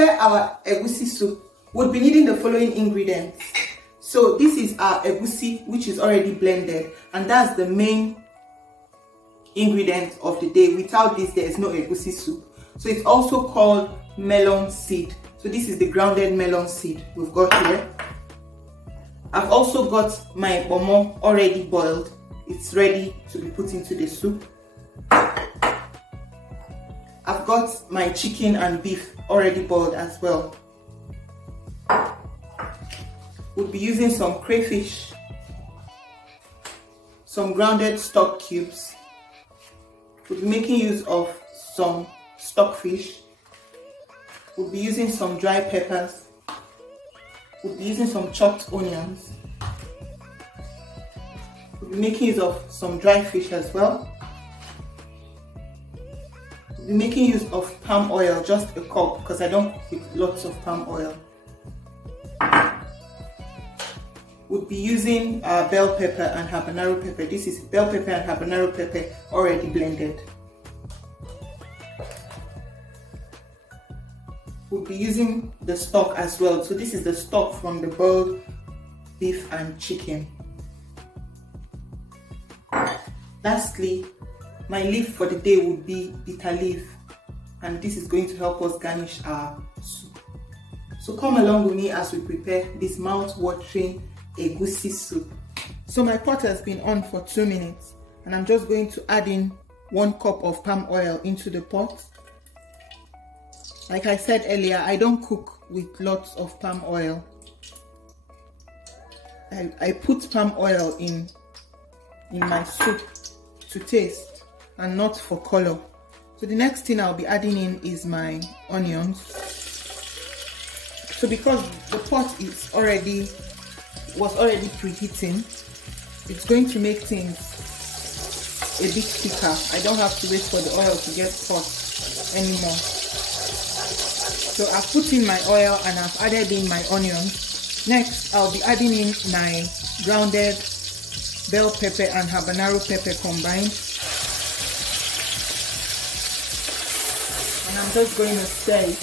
prepare our egusi soup, we'll be needing the following ingredients. So this is our egusi, which is already blended, and that's the main ingredient of the day. Without this, there is no egusi soup. So it's also called melon seed. So this is the grounded melon seed we've got here. I've also got my pomo already boiled. It's ready to be put into the soup. I've got my chicken and beef already boiled as well. We'll be using some crayfish, some grounded stock cubes. We'll be making use of some stockfish. We'll be using some dry peppers. We'll be using some chopped onions. We'll be making use of some dry fish as well. We'll be making use of palm oil, just a cup, because I don't cook with lots of palm oil. We'll be using bell pepper and habanero pepper. This is bell pepper and habanero pepper already blended. We'll be using the stock as well. So this is the stock from the boiled beef and chicken. Lastly, my leaf for the day would be bitter leaf, and this is going to help us garnish our soup. So come along with me as we prepare this mouth-watering egusi soup. So my pot has been on for 2 minutes, and I'm just going to add in 1 cup of palm oil into the pot. Like I said earlier, I don't cook with lots of palm oil. I put palm oil in my soup to taste and not for color. So the next thing I'll be adding in is my onions. So because the pot was already preheating, it's going to make things a bit thicker. I don't have to wait for the oil to get hot anymore. So I've put in my oil and I've added in my onions. Next, I'll be adding in my grounded bell pepper and habanero pepper combined. And I'm just going to stir it.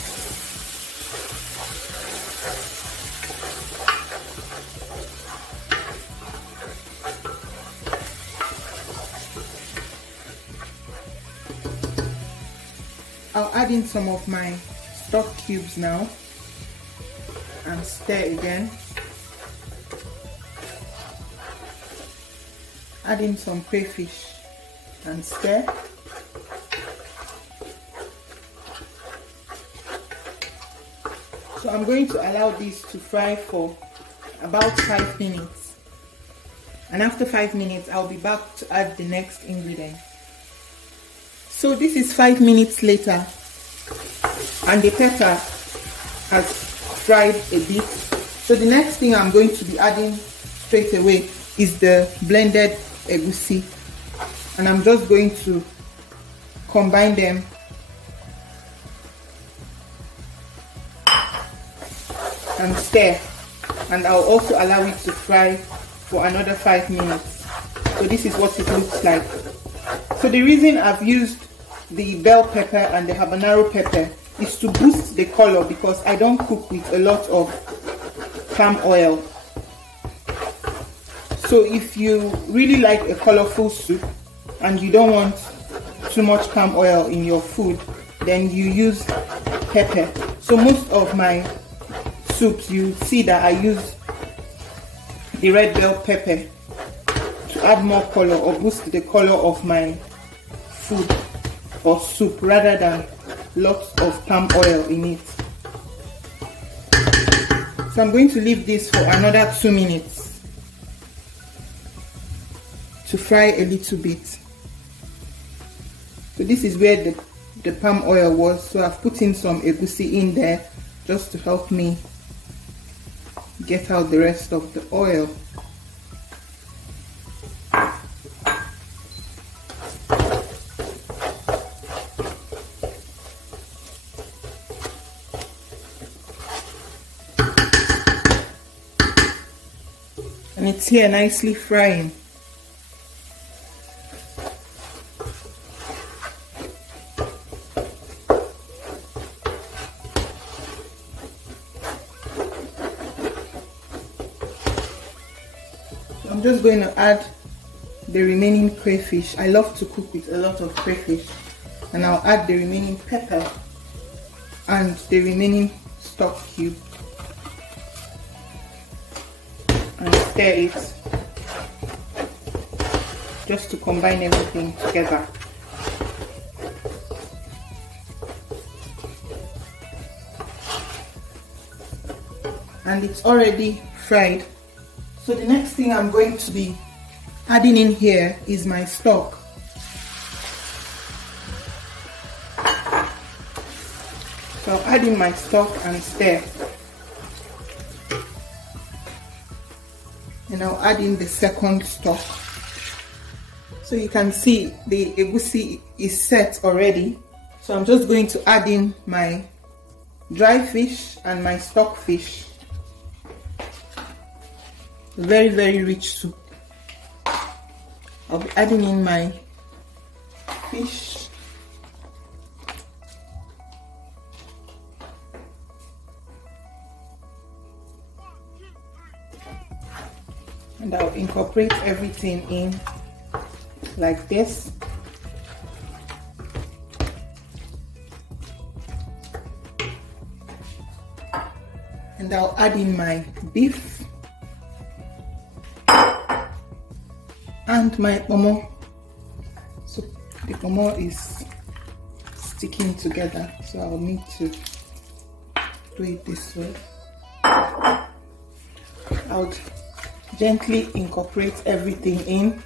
I'll add in some of my stock cubes now and stir again. Add in some crayfish and stir. So I'm going to allow this to fry for about 5 minutes, and after 5 minutes I'll be back to add the next ingredient. So this is 5 minutes later, and the pepper has fried a bit. So the next thing I'm going to be adding straight away is the blended egusi, and I'm just going to combine them and stir, and I'll also allow it to fry for another 5 minutes. So this is what it looks like. So the reason I've used the bell pepper and the habanero pepper is to boost the color, because I don't cook with a lot of palm oil. So if you really like a colorful soup and you don't want too much palm oil in your food, then you use pepper. So most of my soups, you see that I use the red bell pepper to add more color or boost the color of my food or soup, rather than lots of palm oil in it. So I'm going to leave this for another 2 minutes to fry a little bit. So this is where the palm oil was, so I've put in some egusi in there just to help me get out the rest of the oil. And it's here nicely frying. just going to add the remaining crayfish. I love to cook with a lot of crayfish. And I'll add the remaining pepper and the remaining stock cube and stir it just to combine everything together. And it's already fried. So the next thing I'm going to be adding in here is my stock. So I'll add in my stock and stir. And I'll add in the second stock. So you can see the egusi is set already. So I'm just going to add in my dry fish and my stock fish. Very, very rich soup. I'll be adding in my fish. And I'll incorporate everything in like this. And I'll add in my beef and my pomo. So the pomo is sticking together, so I'll need to do it this way. I'll gently incorporate everything in.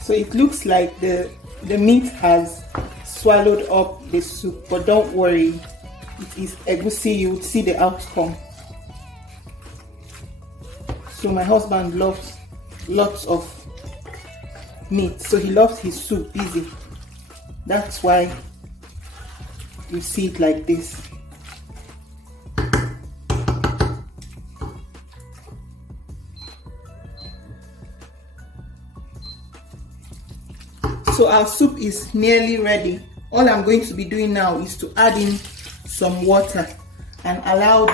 So it looks like the meat has swallowed up the soup, but don't worry, it is egusi, you would see the outcome. So my husband loves lots of meat, so he loves his soup easy. That's why you see it like this. So our soup is nearly ready. All I'm going to be doing now is to add in some water and allow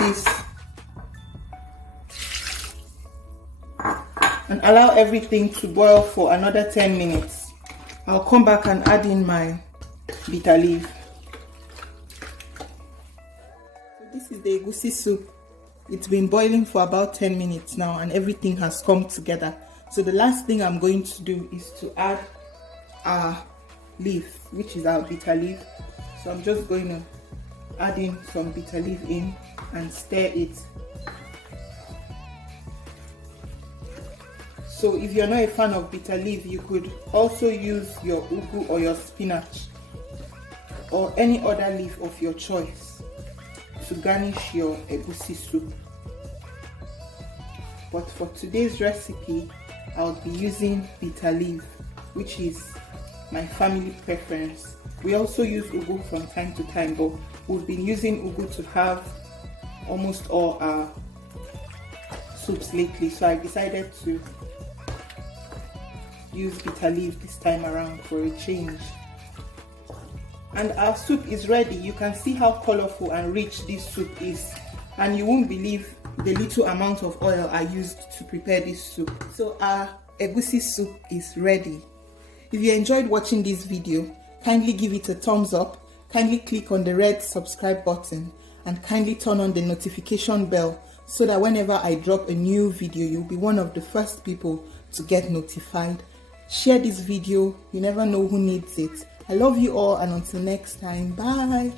everything to boil for another 10 minutes. I'll come back and add in my bitter leaf. So this is the egusi soup. It's been boiling for about 10 minutes now and everything has come together. So the last thing I'm going to do is to add our leaf, which is our bitter leaf. So I'm just going to add in some bitter leaf in and stir it. So if you're not a fan of bitter leaf, you could also use your ugu or your spinach or any other leaf of your choice to garnish your egusi soup. But for today's recipe, I'll be using bitter leaf, which is my family preference. We also use ugu from time to time, but we've been using ugu to have almost all our soups lately, so I decided to use bitter leaf this time around for a change. And our soup is ready. You can see how colorful and rich this soup is, and you won't believe the little amount of oil I used to prepare this soup. So our egusi soup is ready. If you enjoyed watching this video, kindly give it a thumbs up, kindly click on the red subscribe button, and kindly turn on the notification bell so that whenever I drop a new video, you'll be one of the first people to get notified. Share this video, you never know who needs it. I love you all, and until next time, bye.